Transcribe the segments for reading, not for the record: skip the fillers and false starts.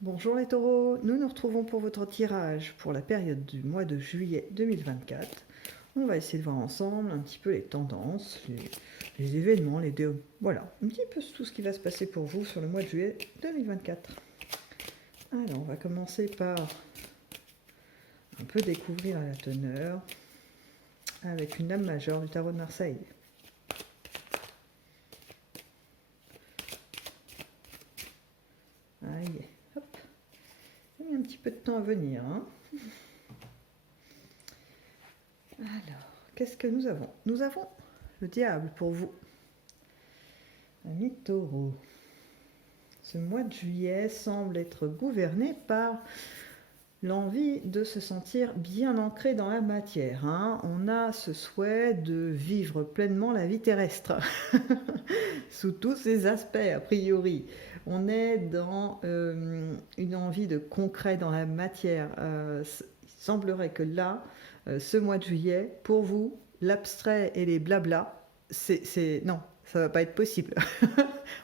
Bonjour les taureaux, nous nous retrouvons pour votre tirage pour la période du mois de juillet 2024. On va essayer de voir ensemble un petit peu les tendances, les événements, les deux. Voilà, un petit peu tout ce qui va se passer pour vous sur le mois de juillet 2024. Alors, on va commencer par un peu découvrir la teneur avec une dame majeure du tarot de Marseille. Aïe, hop. Il y a un petit peu de temps à venir. Alors, qu'est-ce que nous avons? Nous avons le diable pour vous. Ami taureau. Ce mois de juillet semble être gouverné par l'envie de se sentir bien ancré dans la matière. On a ce souhait de vivre pleinement la vie terrestre, sous tous ses aspects, a priori. On est dans une envie de concret dans la matière. Il semblerait que là, ce mois de juillet, pour vous, l'abstrait et les blablas, non, ça va pas être possible.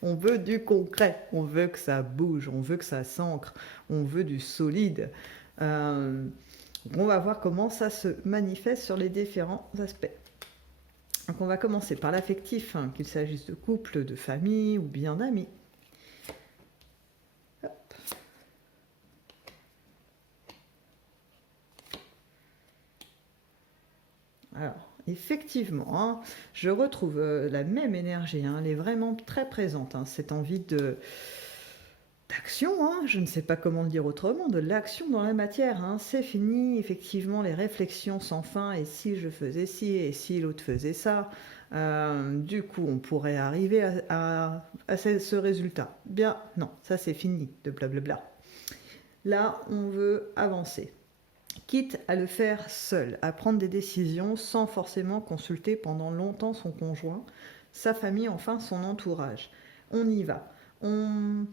On veut du concret, on veut que ça bouge, on veut que ça s'ancre, on veut du solide. On va voir comment ça se manifeste sur les différents aspects. Donc on va commencer par l'affectif, qu'il s'agisse de couple, de famille ou bien d'amis. Alors, effectivement, je retrouve la même énergie, elle est vraiment très présente, cette envie d'action, je ne sais pas comment le dire autrement, de l'action dans la matière. C'est fini, effectivement, les réflexions sans fin, et si je faisais ci, et si l'autre faisait ça, du coup, on pourrait arriver à ce résultat. Bien, non, ça c'est fini, de blablabla. Là, on veut avancer. Quitte à le faire seul, à prendre des décisions sans forcément consulter pendant longtemps son conjoint, sa famille, enfin son entourage. On y va. On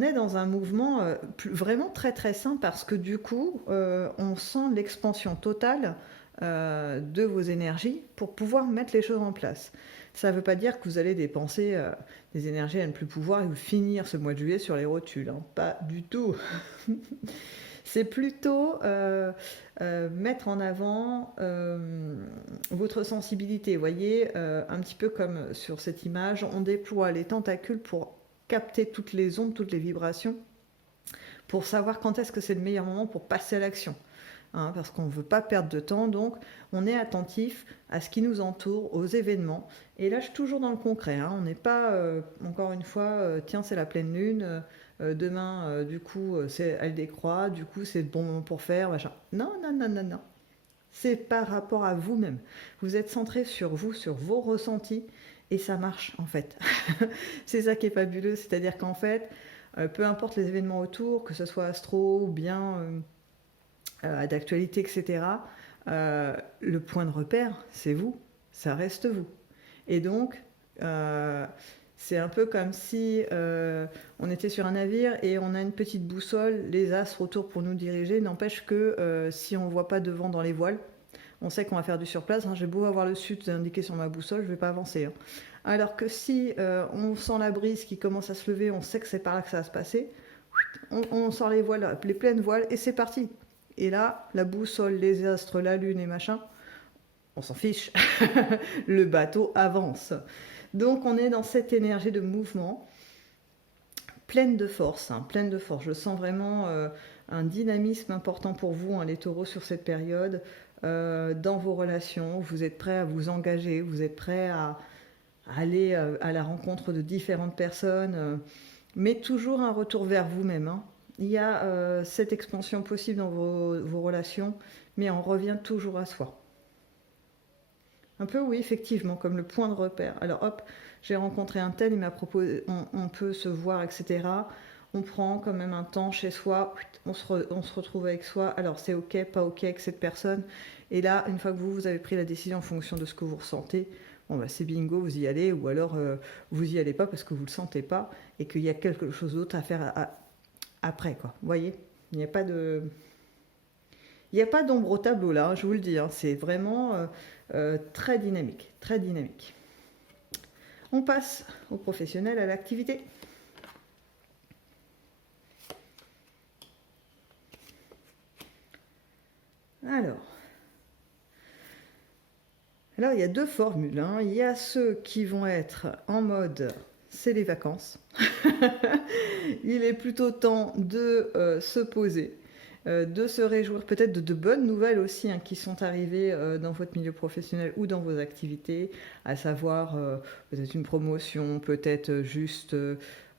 est dans un mouvement vraiment très très sain parce que du coup, on sent l'expansion totale de vos énergies pour pouvoir mettre les choses en place. Ça ne veut pas dire que vous allez dépenser des énergies à ne plus pouvoir et vous finir ce mois de juillet sur les rotules. Pas du tout. C'est plutôt mettre en avant votre sensibilité. Vous voyez, un petit peu comme sur cette image, on déploie les tentacules pour capter toutes les ondes, toutes les vibrations, pour savoir quand est-ce que c'est le meilleur moment pour passer à l'action. Parce qu'on ne veut pas perdre de temps, donc on est attentif à ce qui nous entoure, aux événements. Et là, je suis toujours dans le concret. On n'est pas, encore une fois, tiens, c'est la pleine lune, demain, du coup, elle décroît, du coup, c'est le bon moment pour faire, machin. Non, non, non, non, non. C'est par rapport à vous-même. Vous êtes centré sur vous, sur vos ressentis, et ça marche, en fait. C'est ça qui est fabuleux, c'est-à-dire qu'en fait, peu importe les événements autour, que ce soit astro ou bien d'actualité, etc., le point de repère, c'est vous, ça reste vous. Et donc, c'est un peu comme si on était sur un navire et on a une petite boussole, les astres autour pour nous diriger. N'empêche que si on ne voit pas devant dans les voiles, on sait qu'on va faire du surplace. J'ai beau avoir le sud indiqué sur ma boussole, je ne vais pas avancer. Alors que si on sent la brise qui commence à se lever, on sait que c'est par là que ça va se passer, on sort les voiles, les pleines voiles, et c'est parti. Et là, la boussole, les astres, la lune et machin, on s'en fiche. Le bateau avance. Donc on est dans cette énergie de mouvement, pleine de force, pleine de force. Je sens vraiment un dynamisme important pour vous, les taureaux, sur cette période. Dans vos relations, vous êtes prêts à vous engager, vous êtes prêts à aller à la rencontre de différentes personnes, mais toujours un retour vers vous-même. Il y a cette expansion possible dans vos relations, mais on revient toujours à soi. Un peu, oui, effectivement, comme le point de repère. Alors hop, j'ai rencontré un tel, il m'a proposé, on peut se voir, etc. On prend quand même un temps chez soi, on se retrouve avec soi. Alors c'est ok, pas ok avec cette personne. Et là, une fois que vous avez pris la décision en fonction de ce que vous ressentez, bon bah c'est bingo, vous y allez, ou alors vous y allez pas parce que vous le sentez pas et qu'il y a quelque chose d'autre à faire après, quoi. Vous voyez, il n'y a pas de... Il n'y a pas d'ombre au tableau là, je vous le dis, c'est vraiment très dynamique, très dynamique. On passe au professionnel, à l'activité. Alors, il y a deux formules, hein. Il y a ceux qui vont être en mode c'est les vacances. Il est plutôt temps de se poser, de se réjouir peut-être de bonnes nouvelles aussi, hein, qui sont arrivées dans votre milieu professionnel ou dans vos activités, à savoir peut-être une promotion, peut-être juste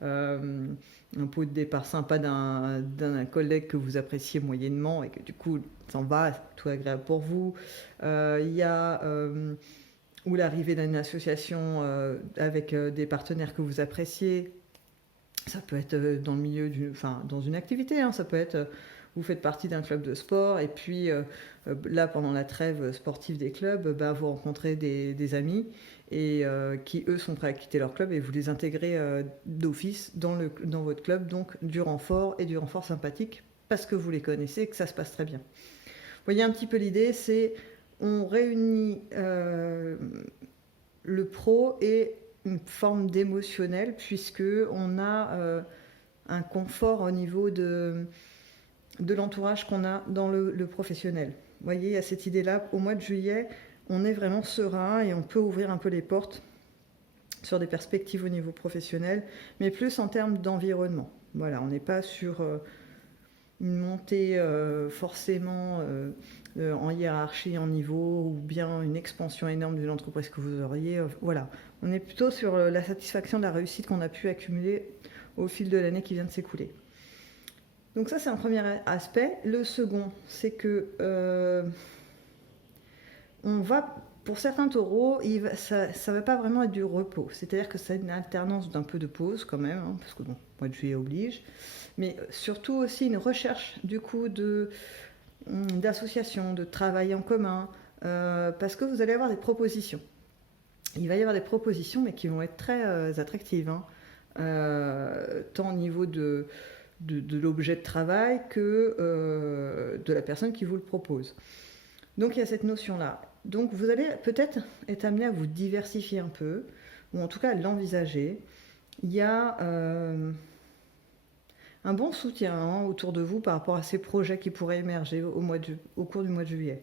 un pot de départ sympa d'un collègue que vous appréciez moyennement et que du coup ça en va, tout agréable pour vous. Il y a ou l'arrivée d'une association avec des partenaires que vous appréciez. Ça peut être dans le milieu dans une activité, hein. Ça peut être vous faites partie d'un club de sport et puis là pendant la trêve sportive des clubs, vous rencontrez des amis et qui eux sont prêts à quitter leur club et vous les intégrez d'office dans votre club, donc du renfort et du renfort sympathique parce que vous les connaissez et que ça se passe très bien. Vous voyez un petit peu l'idée, c'est on réunit le pro et une forme d'émotionnel puisque on a un confort au niveau de l'entourage qu'on a dans le professionnel. Vous voyez, il y a cette idée-là, au mois de juillet, on est vraiment serein et on peut ouvrir un peu les portes sur des perspectives au niveau professionnel, mais plus en termes d'environnement. Voilà, on n'est pas sur une montée forcément en hiérarchie, en niveau, ou bien une expansion énorme d'une entreprise que vous auriez. Voilà, on est plutôt sur la satisfaction de la réussite qu'on a pu accumuler au fil de l'année qui vient de s'écouler. Donc ça, c'est un premier aspect. Le second, c'est que on va, pour certains taureaux, ça ne va pas vraiment être du repos. C'est-à-dire que c'est une alternance d'un peu de pause quand même, hein, parce que bon, mois de juillet oblige. Mais surtout aussi une recherche du coup d'associations, de travail en commun, parce que vous allez avoir des propositions. Il va y avoir des propositions, mais qui vont être très attractives, hein, tant au niveau de l'objet de travail que de la personne qui vous le propose. Donc il y a cette notion-là. Donc vous allez peut-être être amené à vous diversifier un peu, ou en tout cas à l'envisager. Il y a un bon soutien, hein, autour de vous par rapport à ces projets qui pourraient émerger au cours du mois de juillet.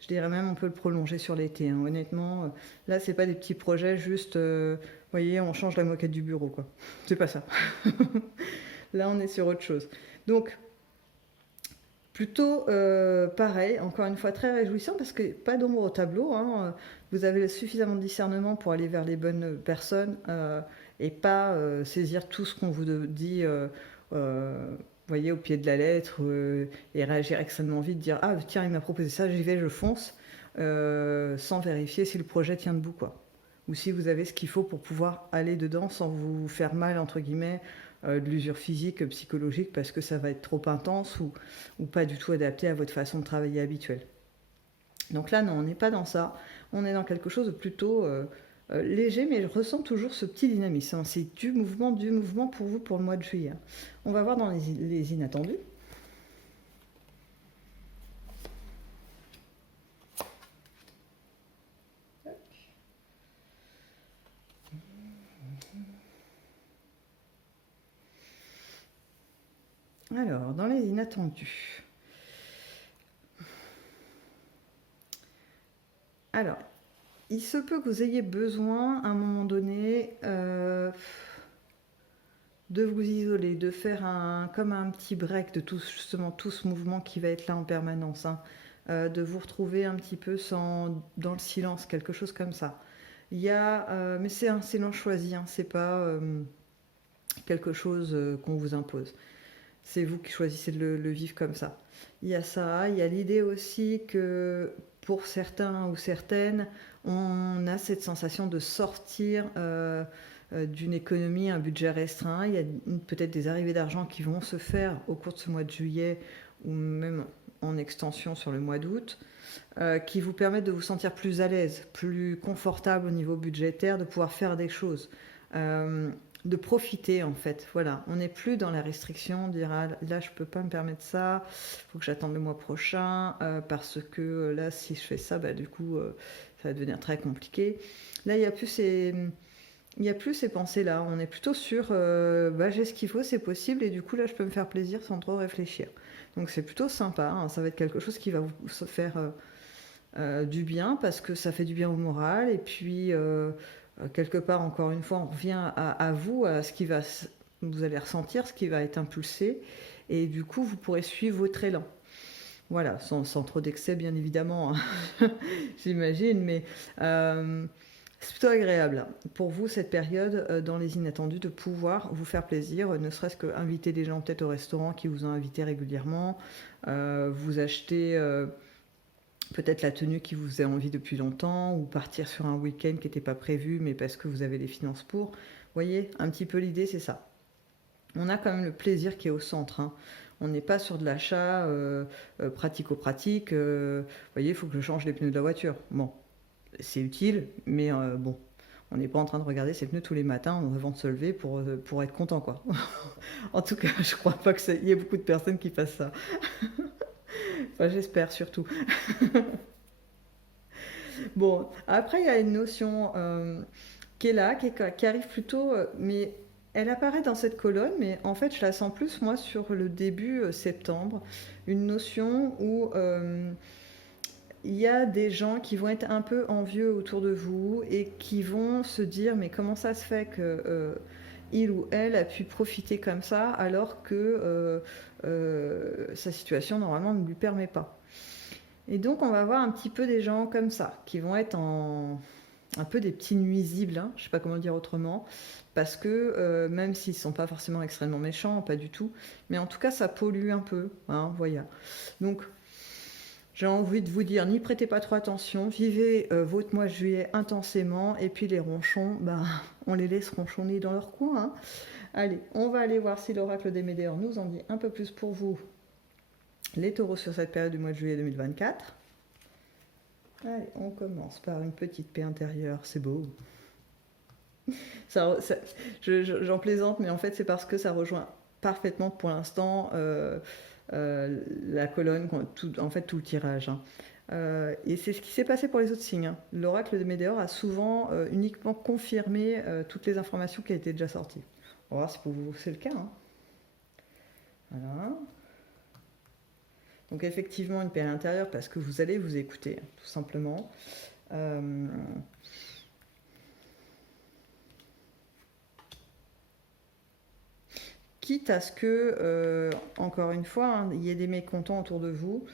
Je dirais même on peut le prolonger sur l'été, hein. Honnêtement, là c'est pas des petits projets juste, voyez, on change la moquette du bureau, quoi. C'est pas ça. Là on est sur autre chose. Donc plutôt pareil, encore une fois très réjouissant parce que pas d'ombre au tableau, hein. Vous avez suffisamment de discernement pour aller vers les bonnes personnes et pas saisir tout ce qu'on vous dit voyez, au pied de la lettre et réagir extrêmement vite, dire ah tiens il m'a proposé ça, j'y vais, je fonce, sans vérifier si le projet tient debout, quoi. Ou si vous avez ce qu'il faut pour pouvoir aller dedans sans vous faire mal, entre guillemets, de l'usure physique, psychologique, parce que ça va être trop intense ou pas du tout adapté à votre façon de travailler habituelle. Donc là, non, on n'est pas dans ça. On est dans quelque chose de plutôt léger, mais je ressens toujours ce petit dynamisme. C'est du mouvement pour vous pour le mois de juillet. On va voir dans les inattendus. Alors, dans les inattendus. Alors, il se peut que vous ayez besoin, à un moment donné, de vous isoler, de faire comme un petit break de justement tout ce mouvement qui va être là en permanence, hein. De vous retrouver un petit peu dans le silence, quelque chose comme ça. Il y a, mais c'est un silence choisi, hein, c'est pas quelque chose qu'on vous impose. C'est vous qui choisissez de le vivre comme ça. Il y a ça, il y a l'idée aussi que pour certains ou certaines, on a cette sensation de sortir d'une économie, un budget restreint. Il y a peut-être des arrivées d'argent qui vont se faire au cours de ce mois de juillet ou même en extension sur le mois d'août, qui vous permettent de vous sentir plus à l'aise, plus confortable au niveau budgétaire, de pouvoir faire des choses. De profiter en fait, voilà, on n'est plus dans la restriction, dire ah, là je peux pas me permettre ça, faut que j'attende le mois prochain parce que là si je fais ça, du coup ça va devenir très compliqué. Là il y a plus il n'y a plus ces pensées-là. On est plutôt sur bah, j'ai ce qu'il faut, c'est possible, et du coup là je peux me faire plaisir sans trop réfléchir. Donc c'est plutôt sympa, hein. Ça va être quelque chose qui va vous se faire du bien parce que ça fait du bien au moral. Et puis quelque part, encore une fois, on revient à vous, à ce qui va, vous allez ressentir, ce qui va être impulsé. Et du coup, vous pourrez suivre votre élan. Voilà, sans trop d'excès, bien évidemment, hein, j'imagine, mais c'est plutôt agréable pour vous, cette période, dans les inattendus, de pouvoir vous faire plaisir, ne serait-ce qu'inviter des gens peut-être au restaurant qui vous ont invité régulièrement, vous acheter peut-être la tenue qui vous faisait envie depuis longtemps, ou partir sur un week-end qui n'était pas prévu, mais parce que vous avez les finances pour. Vous voyez, un petit peu l'idée, c'est ça. On a quand même le plaisir qui est au centre, hein. On n'est pas sur de l'achat pratico-pratique. Vous voyez, il faut que je change les pneus de la voiture. Bon, c'est utile, mais bon, on n'est pas en train de regarder ses pneus tous les matins avant de se lever pour être content, quoi. En tout cas, je crois pas qu'il y ait beaucoup de personnes qui fassent ça. Enfin, j'espère surtout. Bon, après, il y a une notion qui est là, qui arrive plutôt, mais elle apparaît dans cette colonne, mais en fait, je la sens plus, moi, sur le début septembre. Une notion où il y a des gens qui vont être un peu envieux autour de vous et qui vont se dire, mais comment ça se fait que il ou elle a pu profiter comme ça alors que sa situation normalement ne lui permet pas. Et donc on va avoir un petit peu des gens comme ça, qui vont être un peu des petits nuisibles, hein, je ne sais pas comment le dire autrement, parce que même s'ils ne sont pas forcément extrêmement méchants, pas du tout, mais en tout cas ça pollue un peu, hein, voilà. Donc j'ai envie de vous dire, n'y prêtez pas trop attention, vivez votre mois de juillet intensément, et puis les ronchons, ben, on les laisse ronchonner dans leur coin, hein. Allez, on va aller voir si l'oracle des Médéors nous en dit un peu plus pour vous, les taureaux, sur cette période du mois de juillet 2024. Allez, on commence par une petite paix intérieure, c'est beau. J'en plaisante, mais en fait c'est parce que ça rejoint parfaitement pour l'instant la colonne, en fait tout le tirage, hein. Et c'est ce qui s'est passé pour les autres signes, hein. L'oracle de Médéor a souvent uniquement confirmé toutes les informations qui étaient déjà sorties. On va voir si pour vous c'est le cas, hein. Voilà. Donc effectivement une paix intérieure parce que vous allez vous écouter, hein, tout simplement. Quitte à ce que, encore une fois, hein, il y ait des mécontents autour de vous,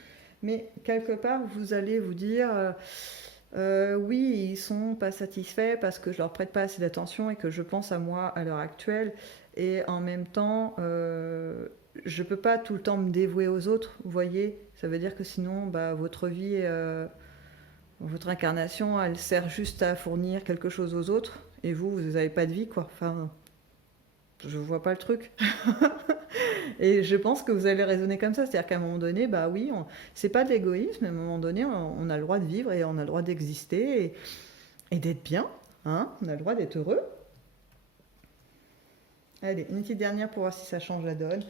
mais quelque part, vous allez vous dire, oui, ils sont pas satisfaits parce que je leur prête pas assez d'attention et que je pense à moi à l'heure actuelle, et en même temps, je peux pas tout le temps me dévouer aux autres, vous voyez. Ça veut dire que sinon, bah, votre vie, votre incarnation, elle sert juste à fournir quelque chose aux autres, et vous n'avez pas de vie, quoi. Enfin, je vois pas le truc. Et je pense que vous allez raisonner comme ça, c'est-à-dire qu'à un moment donné, bah oui, c'est pas de l'égoïsme, à un moment donné, on a le droit de vivre et on a le droit d'exister et d'être bien, hein, on a le droit d'être heureux. Allez, une petite dernière pour voir si ça change la donne.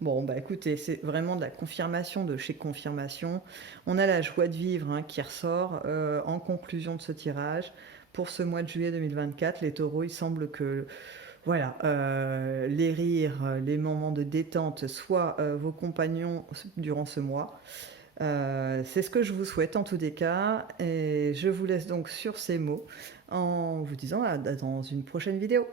Bon, bah écoutez, c'est vraiment de la confirmation de chez confirmation. On a la joie de vivre, hein, qui ressort en conclusion de ce tirage. Pour ce mois de juillet 2024, les taureaux, il semble que voilà, les rires, les moments de détente soient vos compagnons durant ce mois. C'est ce que je vous souhaite en tous les cas. Et je vous laisse donc sur ces mots en vous disant à dans une prochaine vidéo.